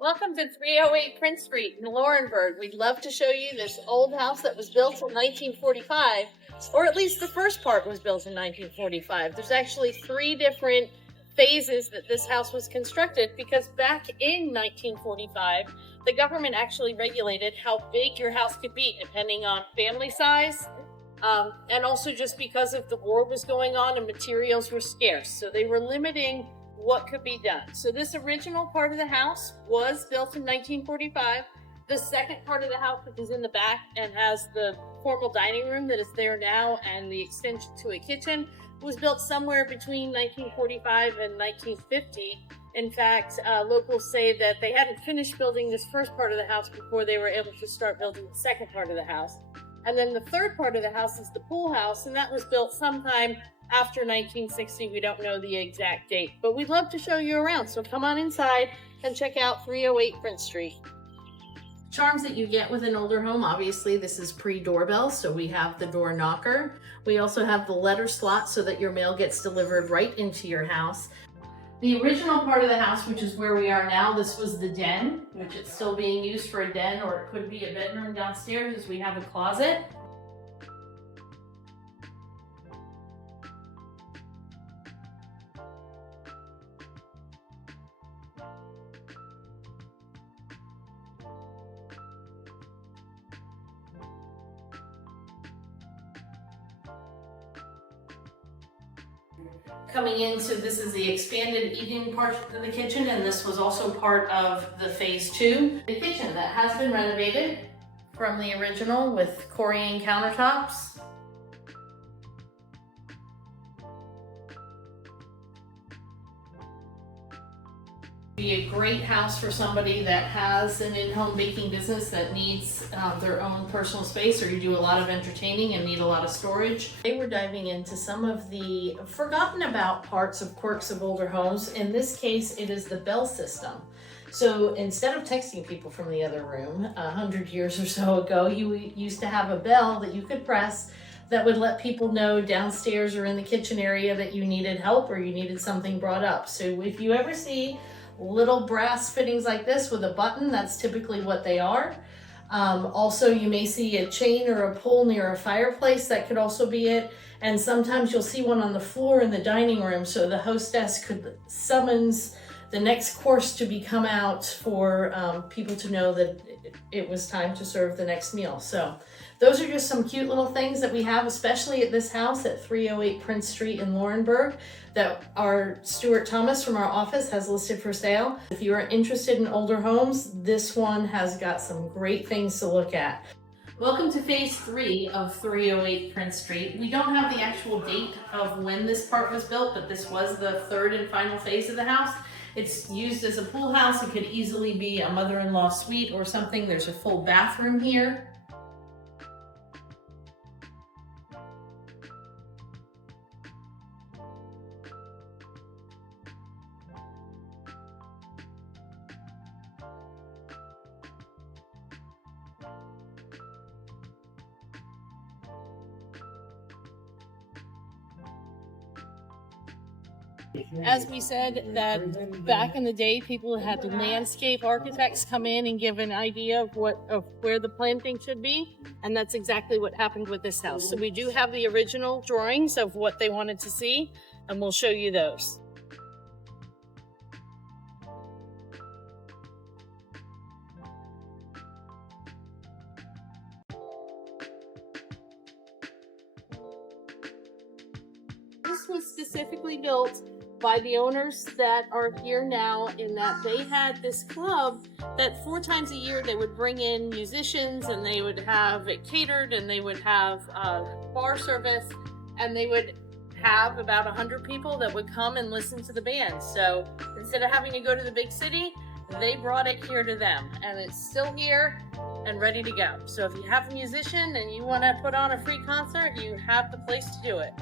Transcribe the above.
Welcome to 308 Prince Street in Laurinburg. We'd love to show you this old house that was built in 1945, or at least the first part was built in 1945. There's actually three different phases that this house was constructed because back in 1945, the government actually regulated how big your house could be depending on family size, and also just because of the war was going on and materials were scarce. So they were limiting what could be done. So this original part of the house was built in 1945. The second part of the house, which is in the back and has the formal dining room that is there now and the extension to a kitchen, was built somewhere between 1945 and 1950. In fact, locals say that they hadn't finished building this first part of the house before they were able to start building the second part of the house. And then the third part of the house is the pool house, and that was built sometime after 1960. We don't know the exact date, but we'd love to show you around. So come on inside and check out 308 Prince Street. Charms that you get with an older home, obviously this is pre-doorbell, so we have the door knocker. We also have the letter slot so that your mail gets delivered right into your house. The original part of the house, which is where we are now, this was the den, which is still being used for a den, or it could be a bedroom downstairs as we have a closet. Coming in, so this is the expanded eating part of the kitchen, and this was also part of the phase two. The kitchen that has been renovated from the original with Curran countertops. Be a great house for somebody that has an in-home baking business that needs their own personal space, or you do a lot of entertaining and need a lot of storage. Today we're diving into some of the forgotten about parts of quirks of older homes. In this case, it is the bell system. So instead of texting people from the other room 100 years or so ago, you used to have a bell that you could press that would let people know downstairs or in the kitchen area that you needed help or you needed something brought up. So if you ever see little brass fittings like this with a button, that's typically what they are. Also, you may see a chain or a pole near a fireplace. That could also be it. And sometimes you'll see one on the floor in the dining room, so the hostess could summons the next course to be come out for people to know that it was time to serve the next meal. So those are just some cute little things that we have, especially at this house at 308 Prince Street in Laurinburg, that our Stewart Thomas from our office has listed for sale. If you are interested in older homes, this one has got some great things to look at. Welcome to phase 3 of 308 Prince Street. We don't have the actual date of when this part was built, but this was the third and final phase of the house. It's used as a pool house. It could easily be a mother-in-law suite or something. There's a full bathroom here. As we said, that back in the day, people had landscape architects come in and give an idea of where the planting should be, and that's exactly what happened with this house. So we do have the original drawings of what they wanted to see, and we'll show you those. This was specifically built by the owners that are here now, in that they had this club that 4 times a year they would bring in musicians, and they would have it catered, and they would have bar service, and they would have about 100 people that would come and listen to the band. So instead of having to go to the big city, they brought it here to them, and it's still here and ready to go. So if you have a musician and you want to put on a free concert, you have the place to do it.